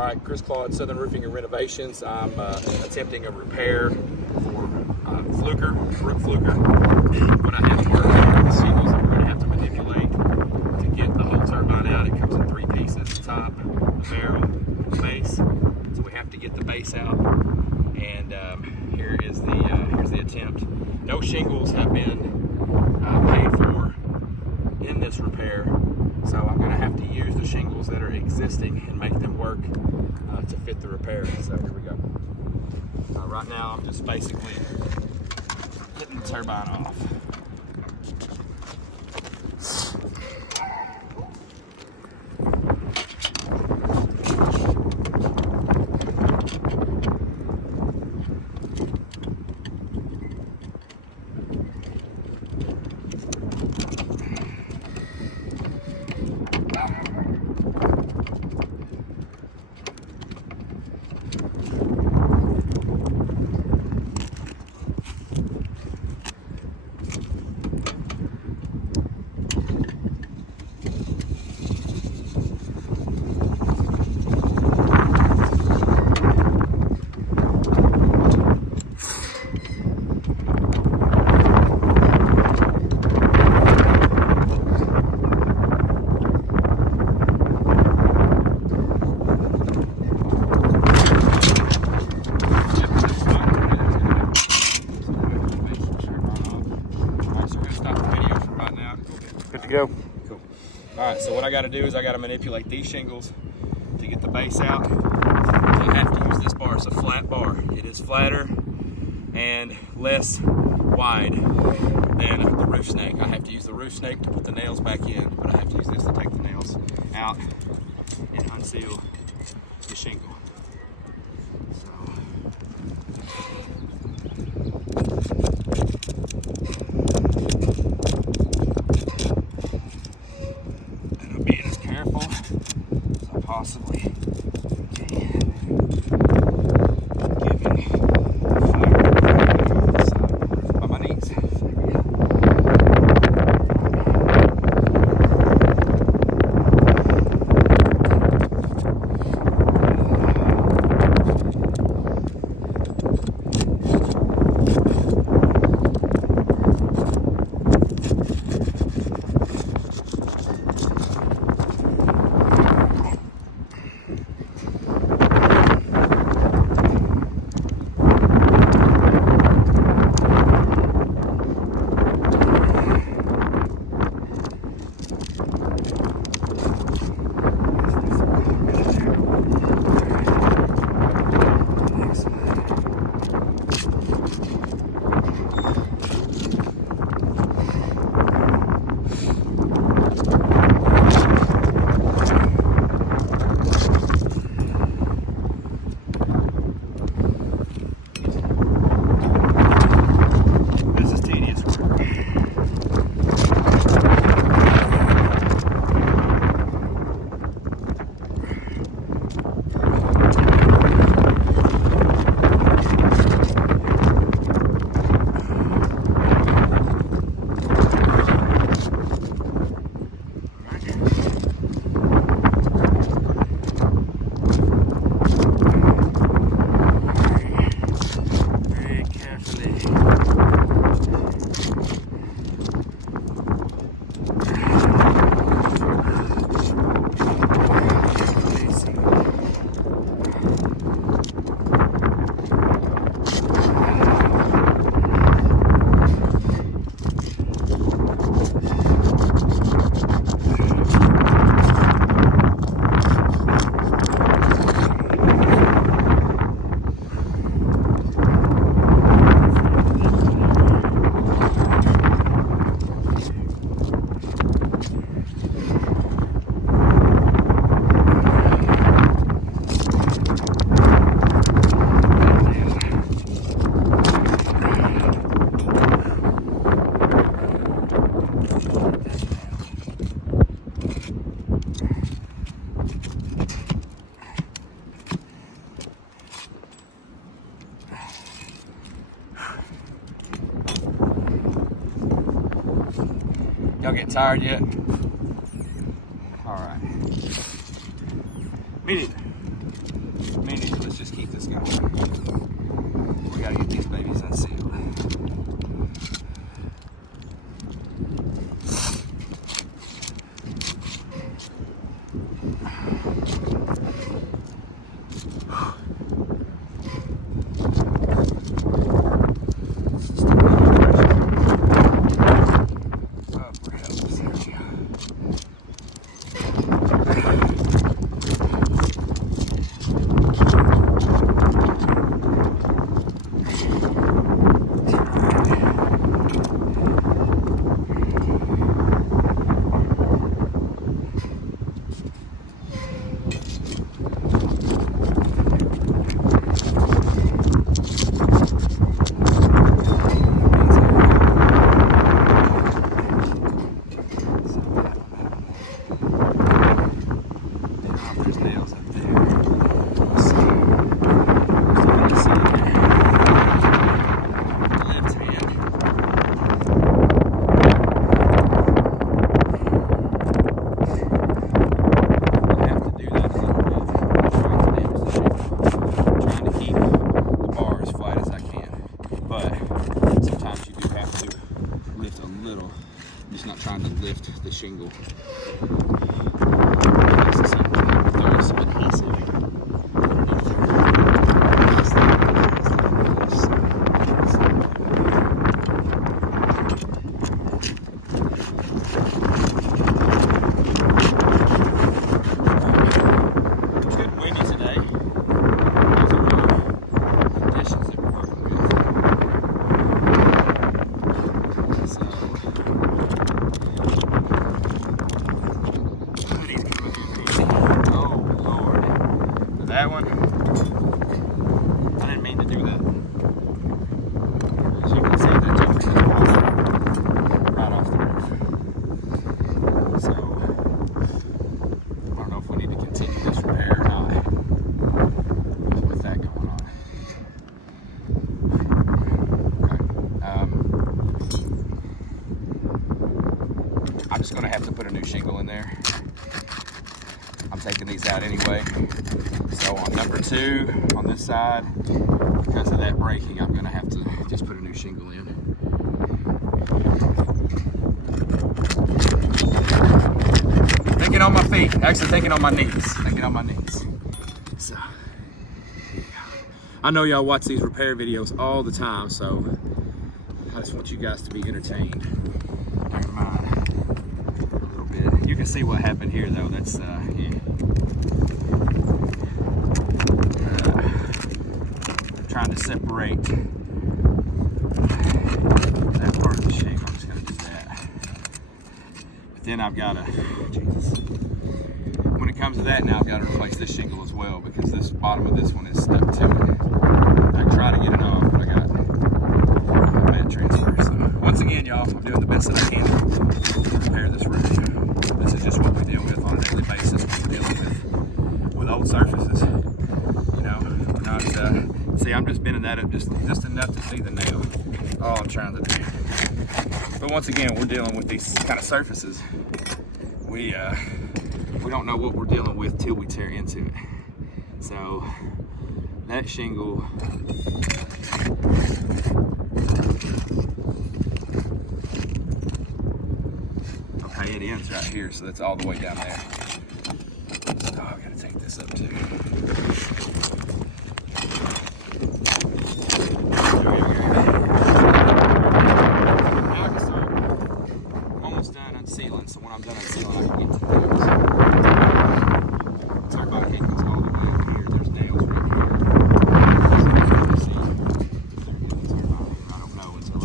All right, Chris Claude, Southern Roofing and Renovations. I'm attempting a repair for Fluker. What I have to work on the shingles that we're going to have to manipulate to get the whole turbine out. It comes in 3 pieces: the top, the barrel, the base. So we have to get the base out. And here's the attempt. No shingles have been paid for in this repair, so I'm going to have to use the shingles that are existing and make them work to fit the repair. So here we go. Right now I'm just basically getting the turbine off. Good to go. Cool. All right, so what I got to do is I got to manipulate these shingles to get the base out. So I have to use this bar. It's a flat bar. It is flatter and less wide than the roof snake. I have to use the roof snake to put the nails back in, but I have to use this to take the nails out and unseal the shingle. Possibly can. Giving fire by my knees. There we go. Y'all getting tired yet? All right. Me neither. The shingle. That one, I didn't mean to do that. As you can see, that took me right off the roof. So, I don't know if we need to continue this repair or not with that going on. Okay. I'm just going to have to put a new shingle in there. I'm taking these out anyway. So on number 2 on this side, because of that braking, I'm going to have to just put a new shingle in. Thinking on my feet, actually thinking on my knees, So, yeah. I know y'all watch these repair videos all the time, so I just want you guys to be entertained. Never mind a little bit. You can see what happened here though, that's, yeah. Trying to separate that part of the shingle. I'm just going to do that. But then I've got to, Jesus. When it comes to that now, I've got to replace this shingle as well because this bottom of this one is stuck to it. I try to get it off, but I got bad transfer. So once again, y'all, I'm doing the best that I can to repair this roof. This is just what we deal with on a daily basis when we're dealing with old surfaces. You know, we're not, see, I'm just bending that up just enough to see the nail. All I'm trying to do. But once again, we're dealing with these kind of surfaces. We don't know what we're dealing with till we tear into it. So that shingle, okay, it ends right here, so that's all the way down there. So I gotta take this up too. Unsealing, so when I'm done unsealing, I can get to those. Talk about it goes all the way up here. There's nails right here. See, there it is or not. I don't know until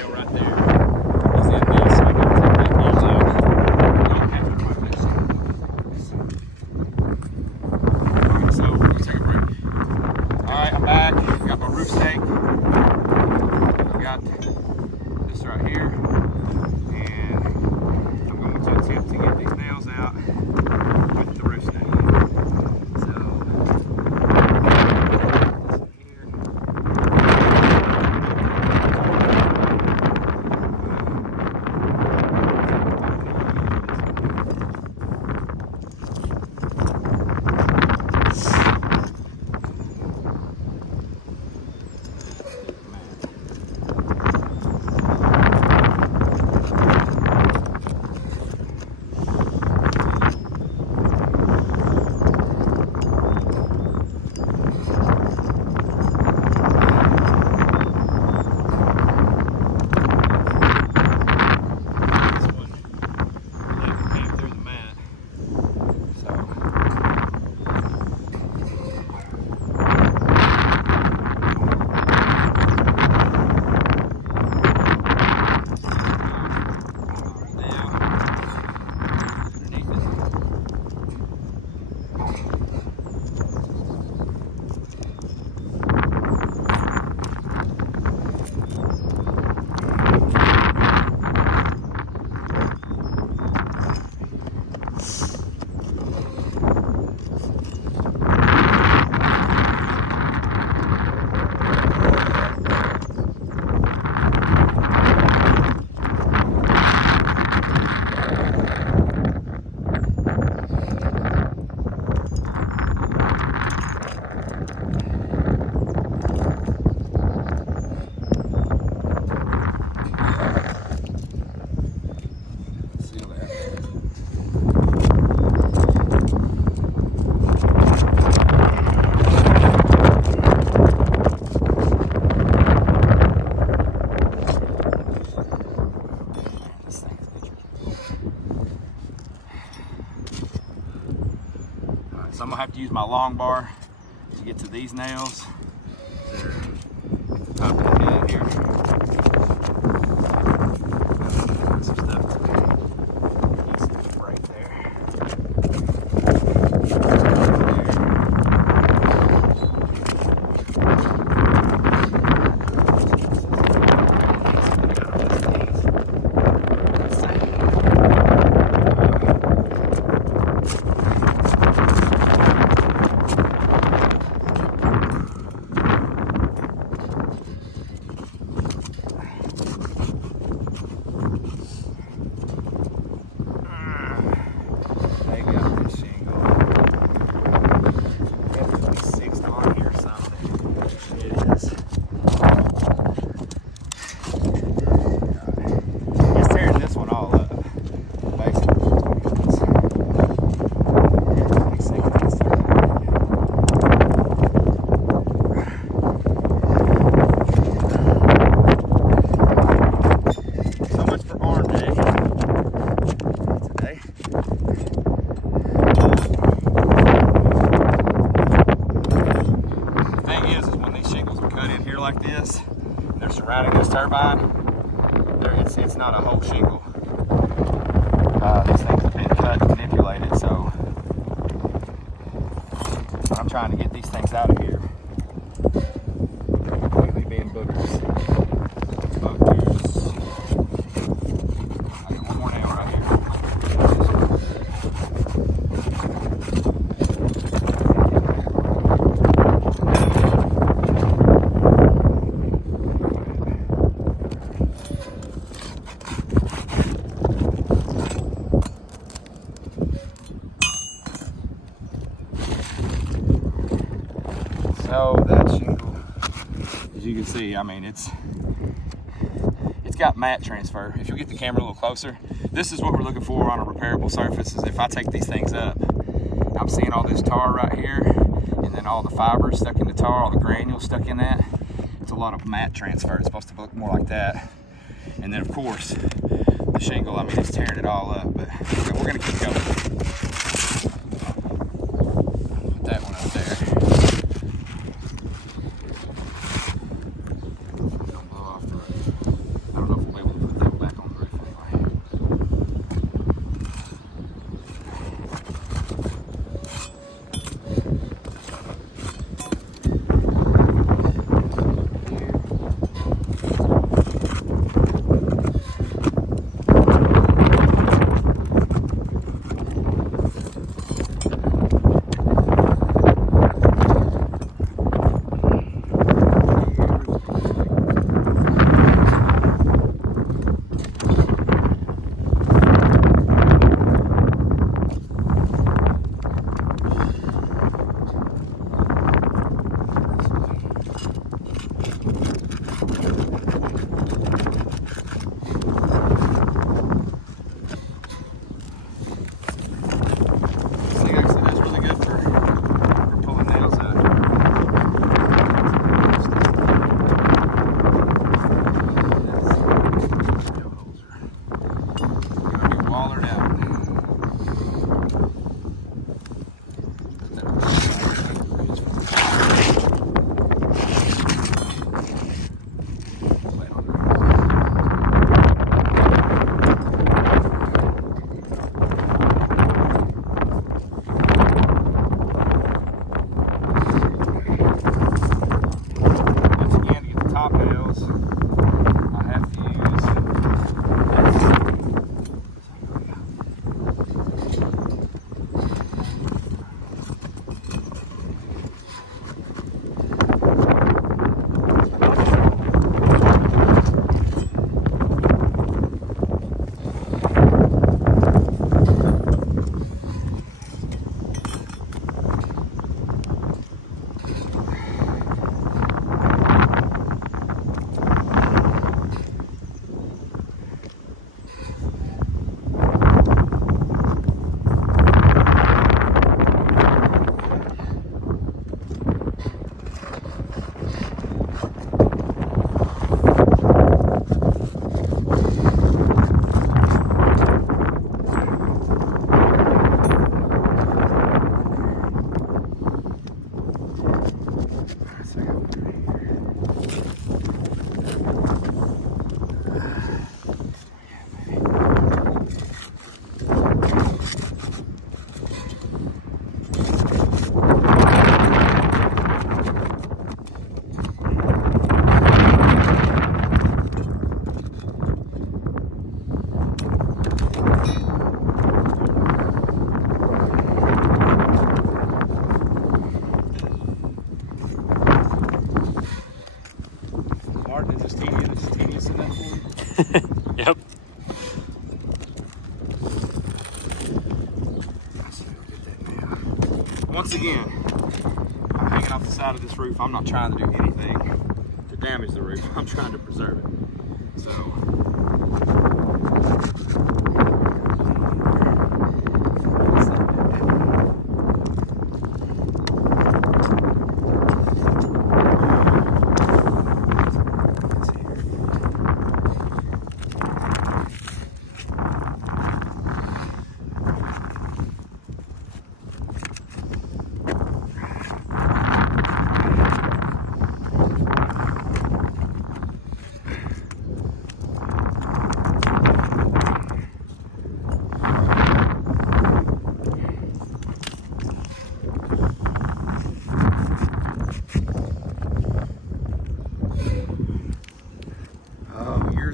nail right there is in this, so I'm going to take that nail out. Don't have to remove this. Alright, so we'll take a break. Alright, I'm back. Got my roof stake. I've got this right here. And I'm going to attempt to get these nails out with the roof stake. So I'm gonna have to use my long bar to get to these nails. They're at the top of the head here. Some stuff to break there. Like this, and they're surrounding this turbine. It's not a whole shingle. These things have been cut and manipulated, so I'm trying to get these things out of here. Completely being boogers. I got one more nail right here. So that shingle, as you can see, I mean, it's got mat transfer. If you get the camera a little closer, this is what we're looking for on a repairable surface. Is if I take these things up, I'm seeing all this tar right here, and then all the fibers stuck in the tar, all the granules stuck in that. It's a lot of mat transfer. It's supposed to look more like that. And then of course, the shingle, I mean, it's tearing it all up, but we're gonna keep going. Put that one up there. Don't blow off. I don't know Yep. Once again, I'm hanging off the side of this roof. I'm not trying to do anything to damage the roof. I'm trying to preserve it. So.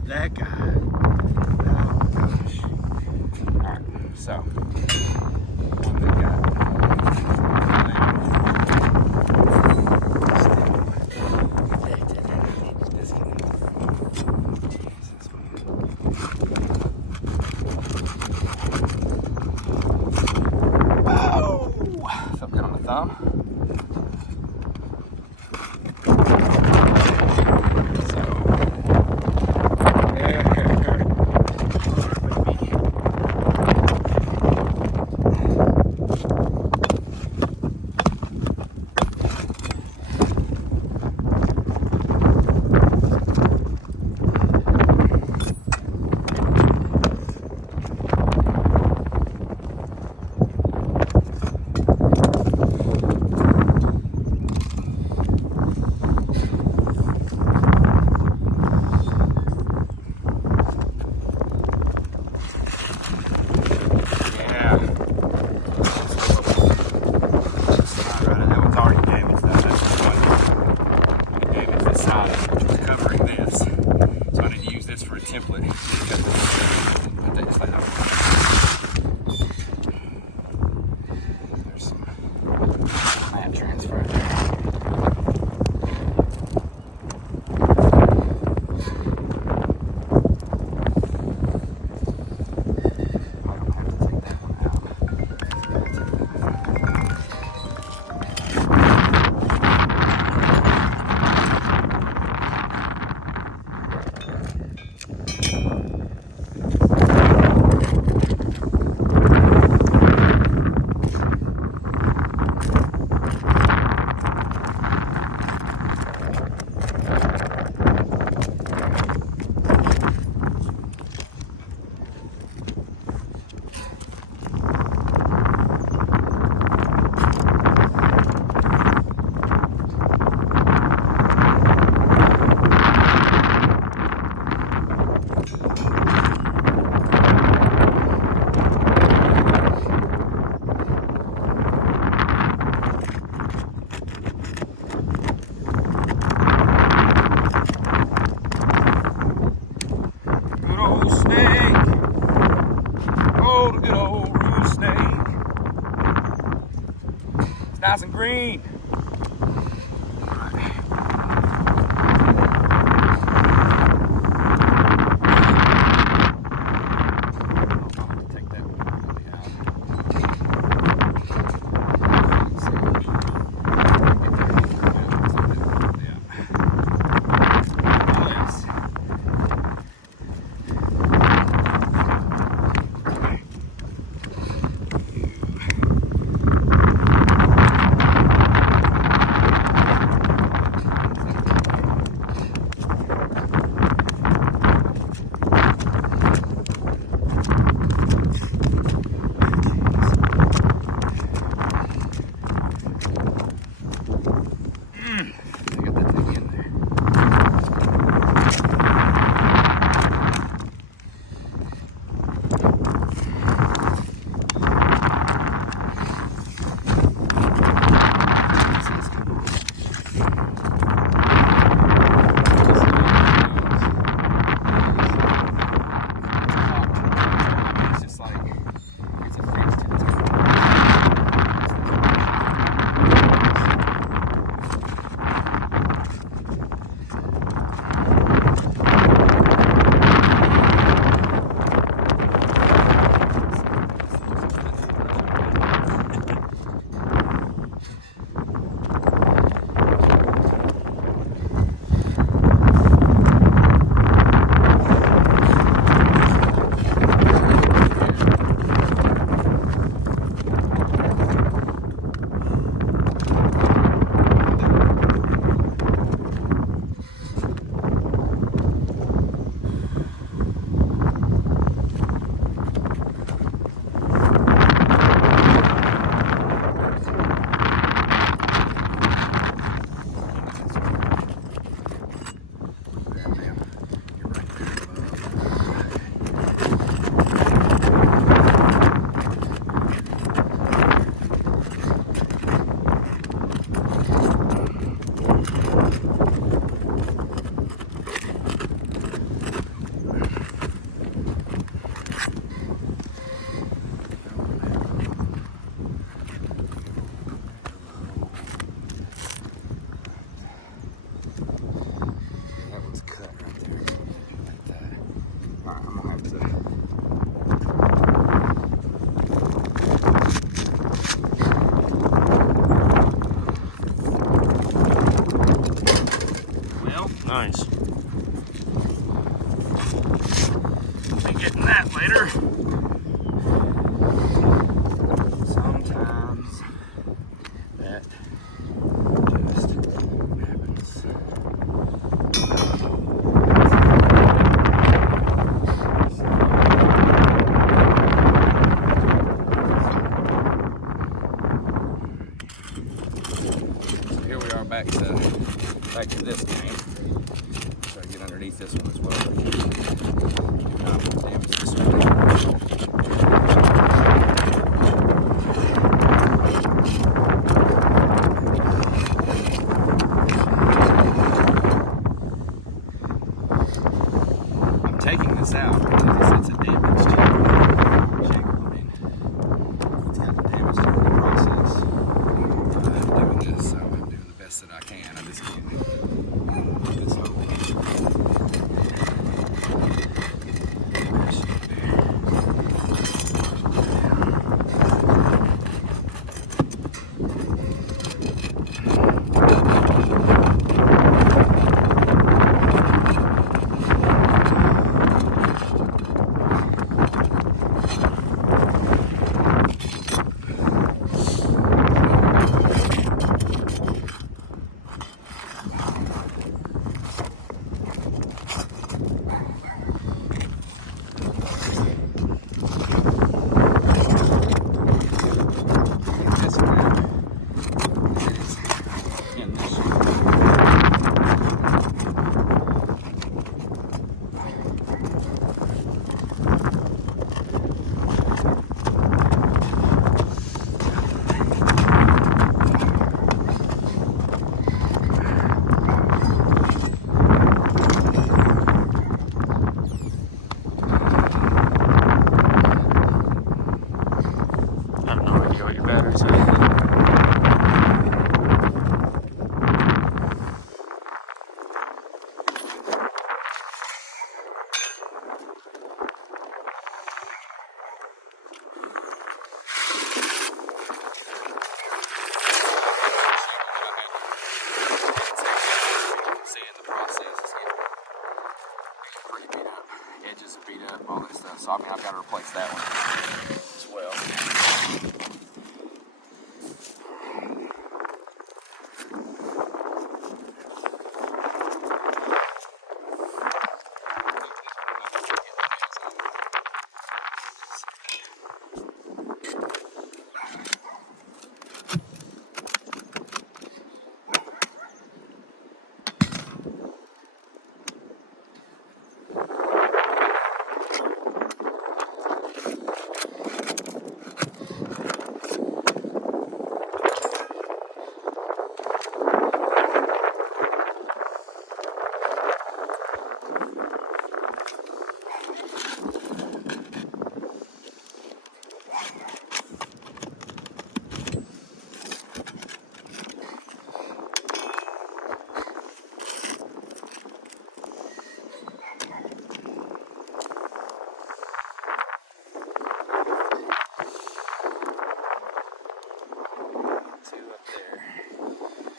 That guy. Oh gosh. Alright, so one that got oh, felt good on the thumb. template. Put that just like that. There's some mat transfer there. Nice and green. that later. Sometimes that just happens. So here we are back to this tank. So I get underneath this one as well. Damage this one. I'm taking this out because it's a damaged shaker. I mean, it's got damage during the process. I'm doing this, so I'm doing the best that I can. I just can't get this whole edges are beat up, all that stuff. So I mean, I've got to replace that one as well.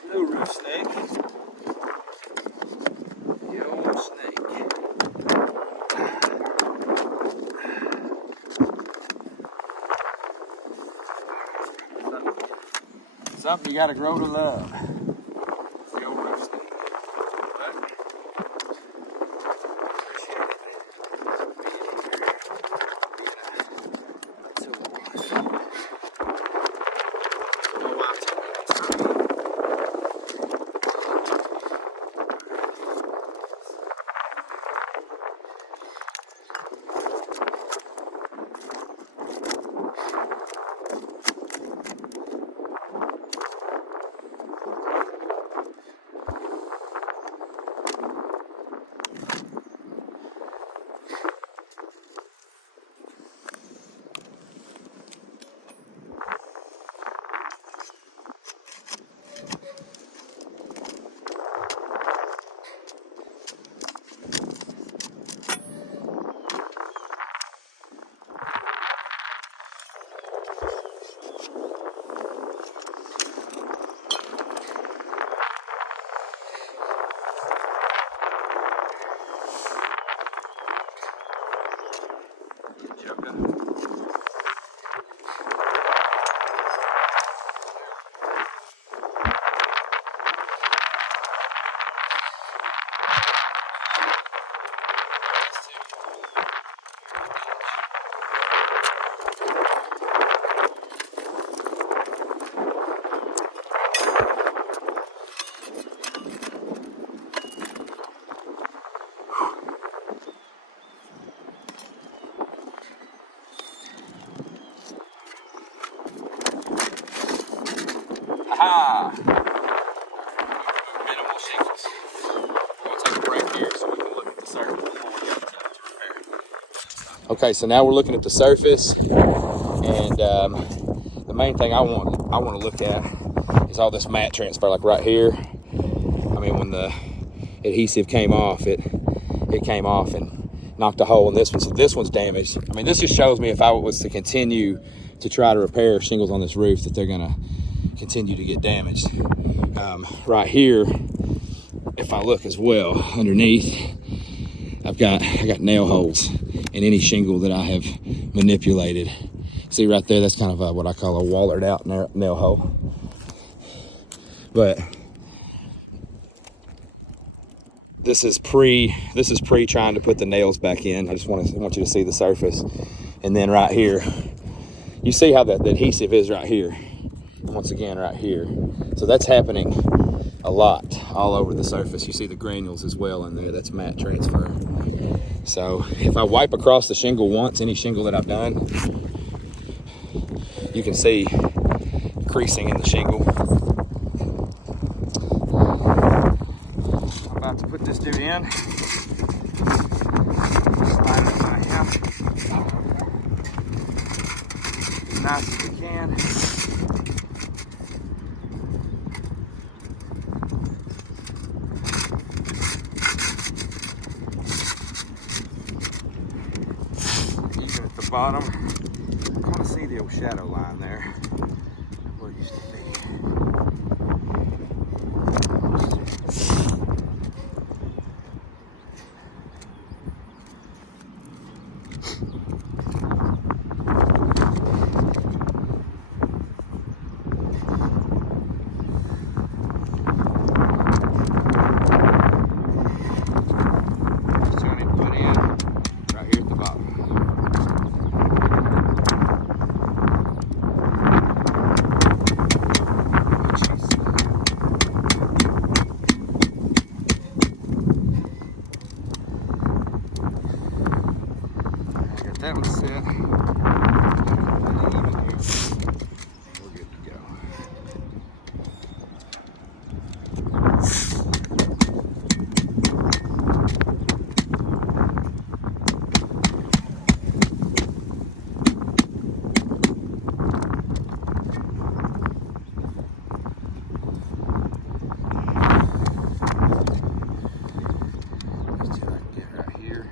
Little roof snake. The old snake. Something you gotta grow to love. The old roof snake. Aha! Minimal shingles. We'll take a break here so we can look at the surface before we get to repair. Okay, so now we're looking at the surface, and the main thing I want to look at is all this mat transfer, like right here. I mean, when the adhesive came off, it came off and knocked a hole in this one. So this one's damaged. I mean, this just shows me if I was to continue to try to repair shingles on this roof, that they're gonna continue to get damaged. Right here, if I look as well underneath, I got nail holes in any shingle that I have manipulated. See right there, that's kind of what I call a wallered out nail hole. But this is pre trying to put the nails back in. I just want you to see the surface. And then right here, you see how the adhesive is right here. Once again, right here. So that's happening a lot all over the surface. You see the granules as well in there. That's mat transfer. So if I wipe across the shingle once, any shingle that I've done, you can see creasing in the shingle. I'm about to put this dude in. Slide it right here. As nice as we can. Bottom, I kind of see the old shadow line there where it used to be. Just trying to put in right here at the bottom. That one's set. We're good to go. Let's see if I can get right here.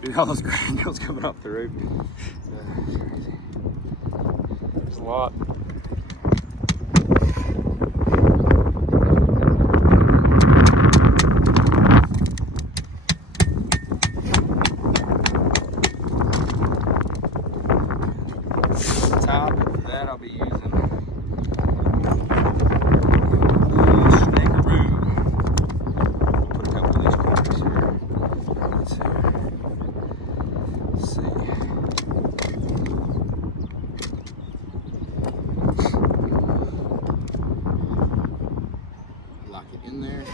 Dude, all those granules coming off the roof. Crazy. There's a lot. Top of that, I'll be using in there.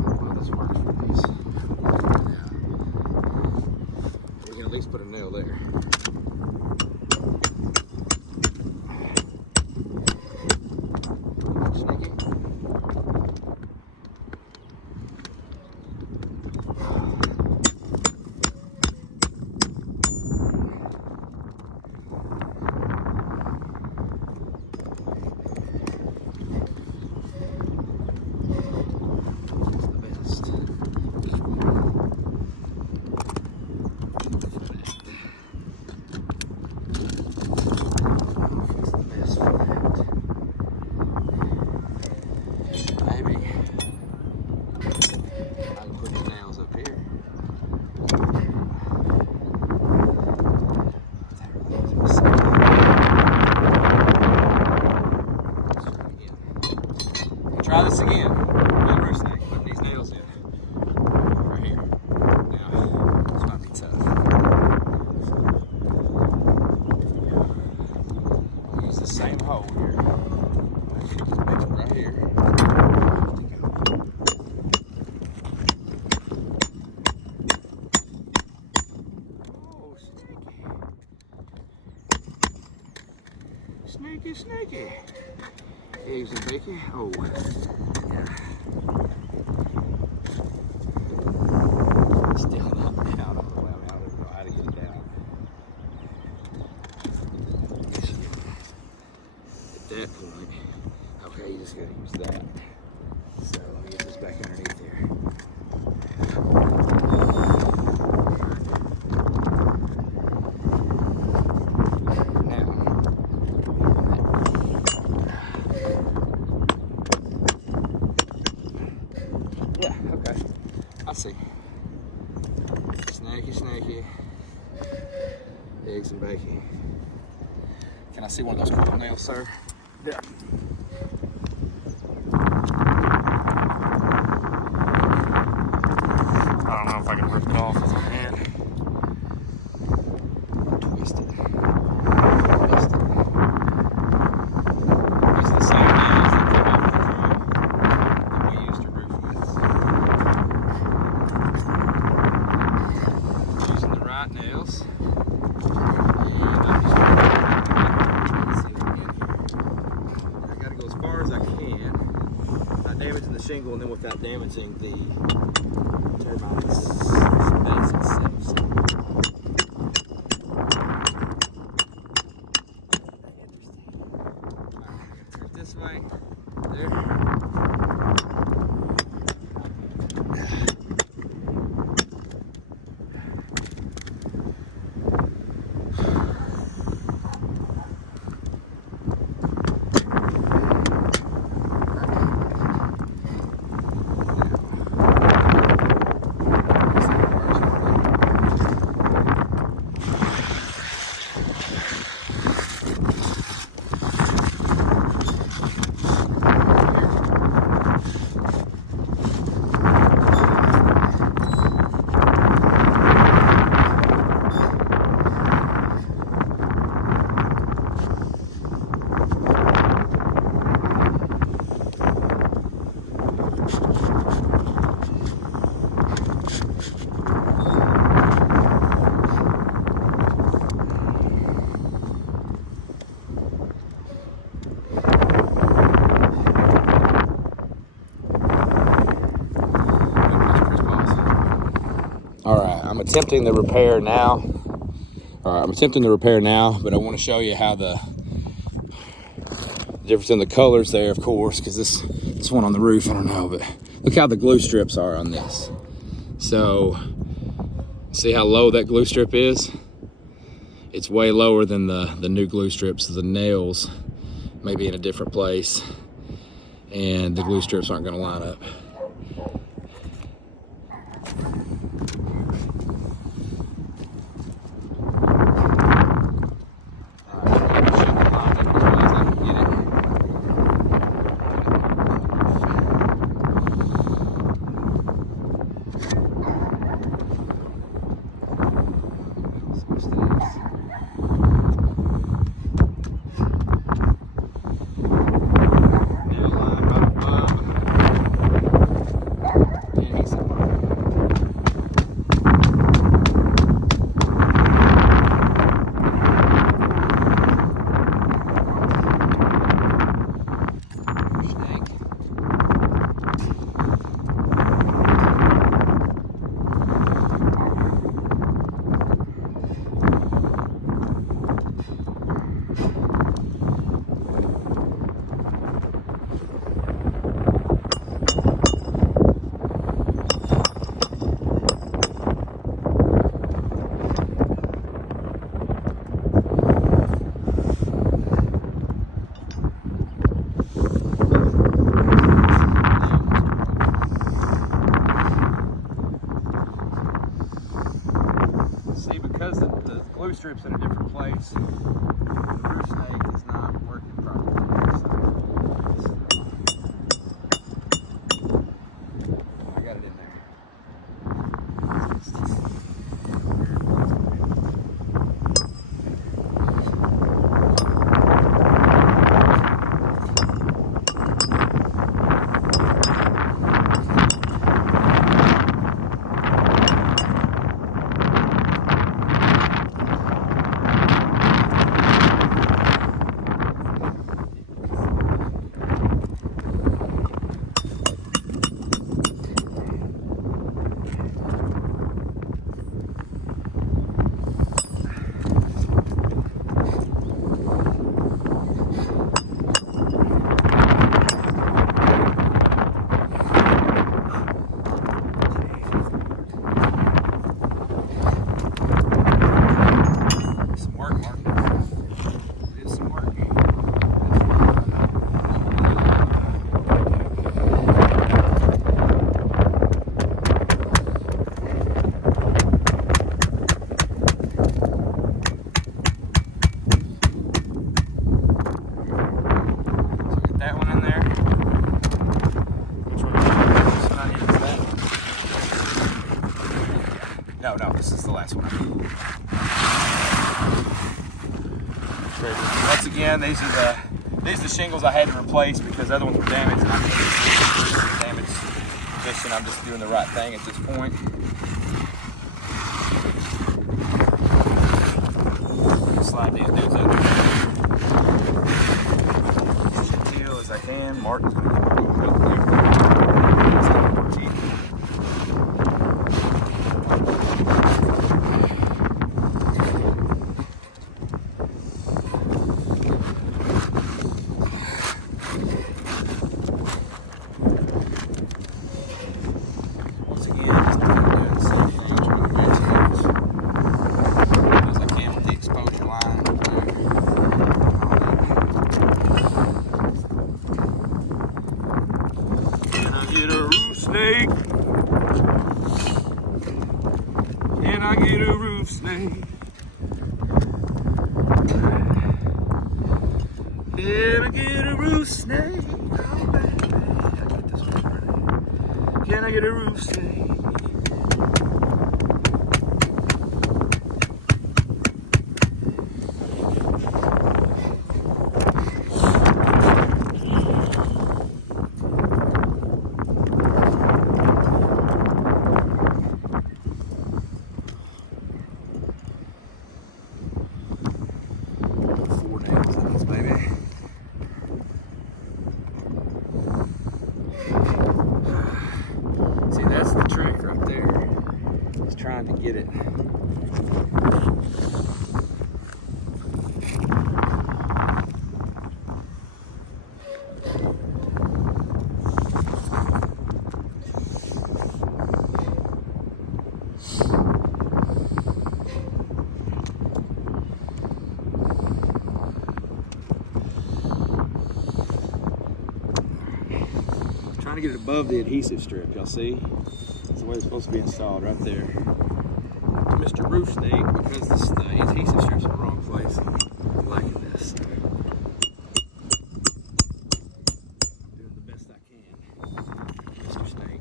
That one doesn't like it. At least put a nail there. Sneaky. Snaky, snaky. Eggs and bacon. Oh, yeah. Still not down all the way. I don't know how to get it down. At that point, okay, you just gotta use that. So let me get this back underneath here. Yeah, okay. I see. Snaky, snaky. Eggs and bacon. Can I see one of those cool nails, sir? Yeah. I don't know if I can rip it off as I can. Twist it. Twist it. It's the same nails that come off the drum that we used to roof with. Using the right nails. And I'm just see if I can here. I gotta go as far as I can without damaging the shingle and then without damaging the turbines base itself. So. Interesting. Alright, turn it this way. There. I'm attempting the repair now. I'm attempting the repair now, but I want to show you how the difference in the colors there, of course, because this one on the roof, I don't know, but look how the glue strips are on this. So, see how low that glue strip is? It's way lower than the new glue strips. The nails may be in a different place, and the glue strips aren't going to line up. Glue strips in a different place. The roof snake is not working properly. So I got it in there. No, this is the last one. Once again, these are the shingles I had to replace because the other ones were damaged, and I'm in damaged condition. I'm just doing the right thing at this point. Slide these dudes up as gentle as I can. Martin's going to come up real quick. Snake. Can I get a roof snake? Can I get a roof snake? Oh, baby. I get this one. Can I get a roof snake? Trying to get it. Trying to get it above the adhesive strip, y'all see? That's the way it's supposed to be installed, right there. Mr. Roof Snake, because the adhesive strip's in the wrong place. I'm liking this. Doing the best I can. Mr. Snake.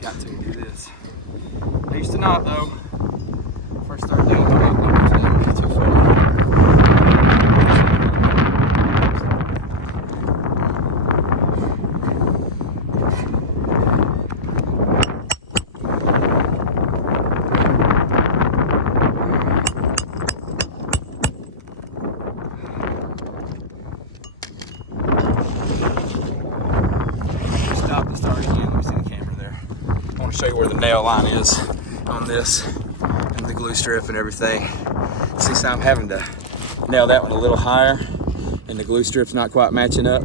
got to do this. I used to not though. First started doing it, I'm too far. Stop and start again. Let me see the camera there. I want to show you where the nail line is on this and the glue strip and everything. See, so I'm having to nail that one a little higher and the glue strip's not quite matching up.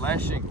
Last shingle.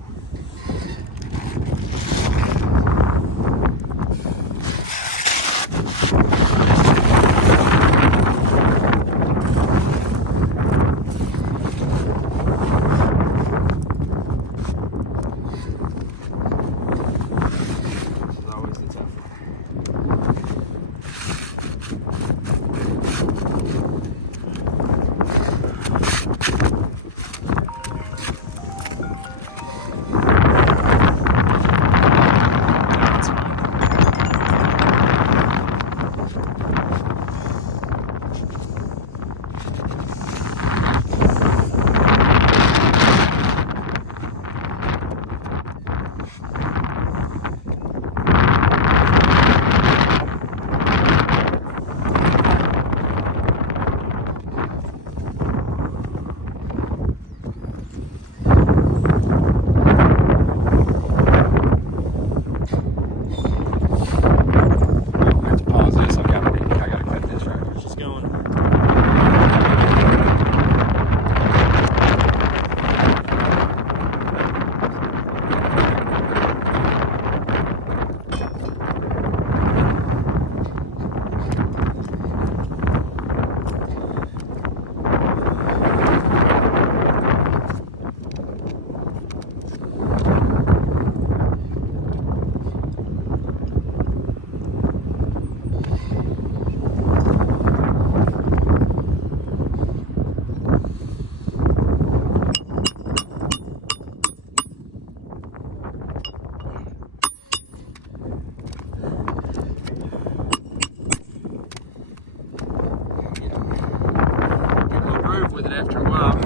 With it after a while.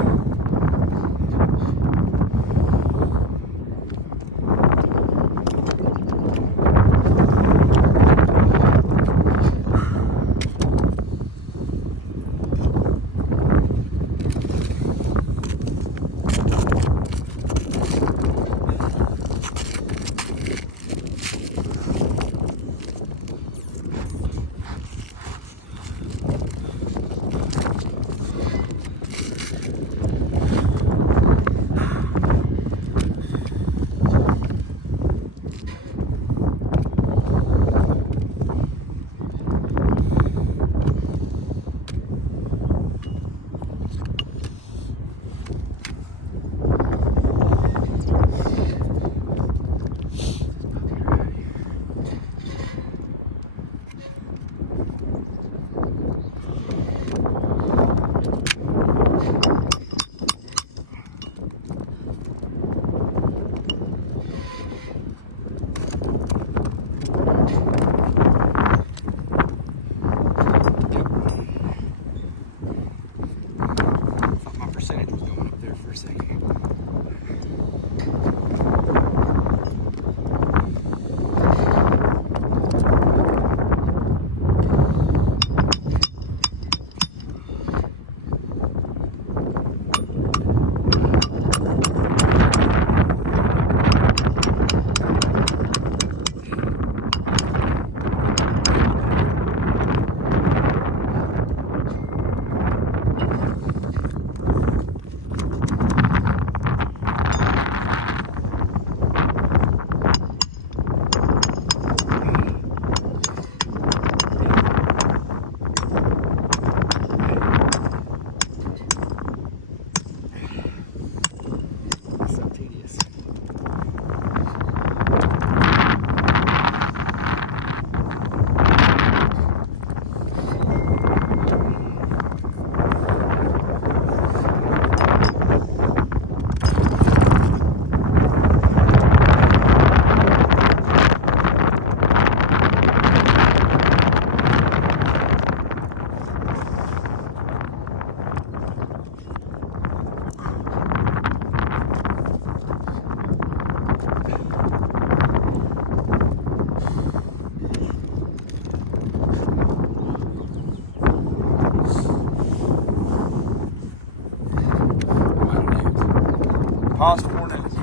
Pause for more nails.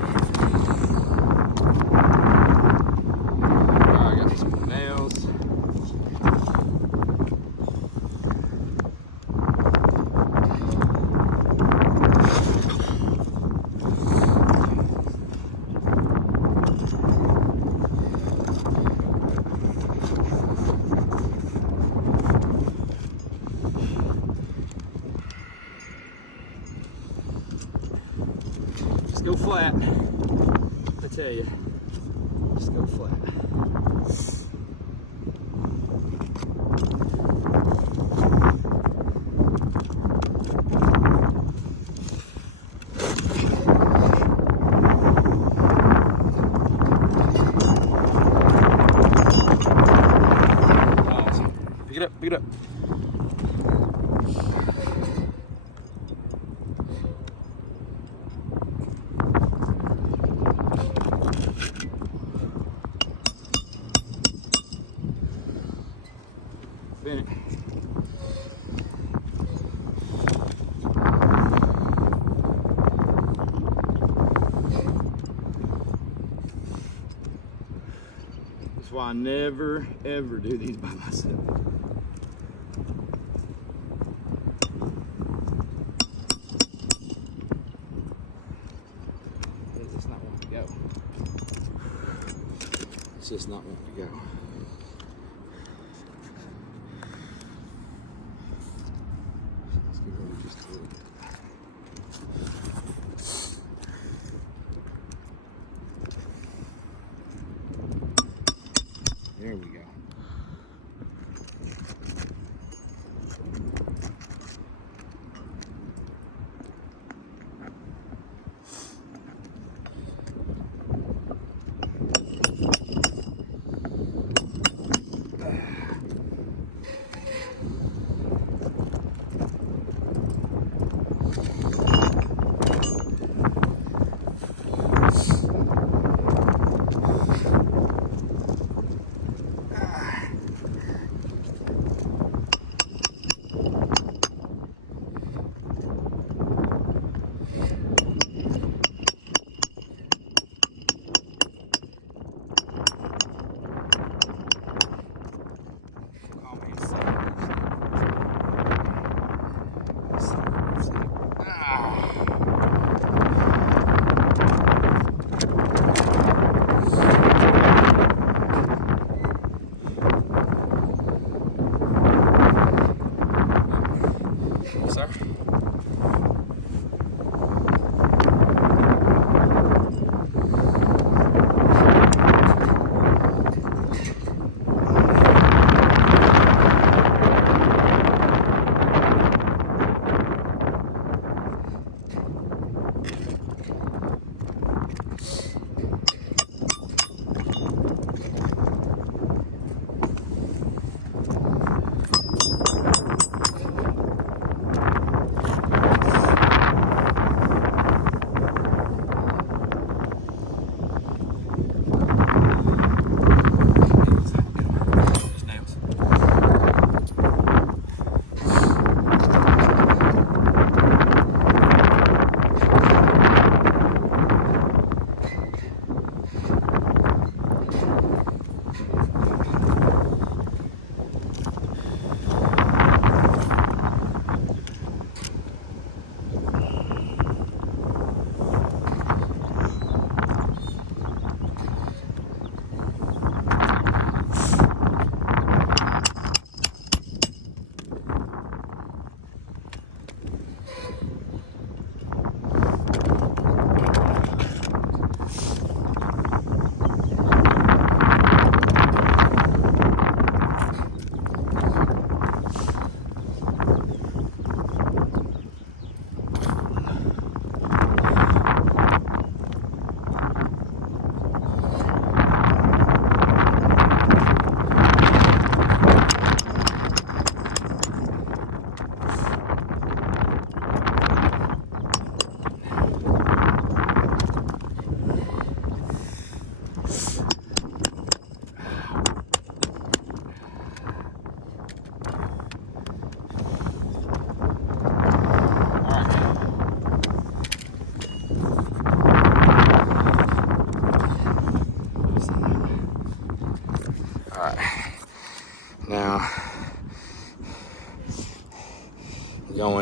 Alright, I got some more nails. Just go flat. I tell you, just go flat. Pick it up, pick it up. Spin it. That's why I never ever do these by myself. It's just not wanting to go. It's just not wanting to go. Let's get rid of just a little bit. There we go.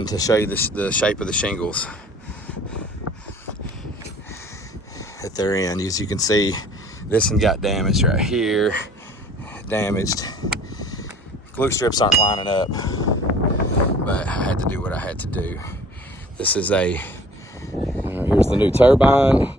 one to show you the shape of the shingles at their end. As you can see, this one got damaged right here, damaged. Glue strips aren't lining up, but I had to do what I had to do. This is here's the new turbine.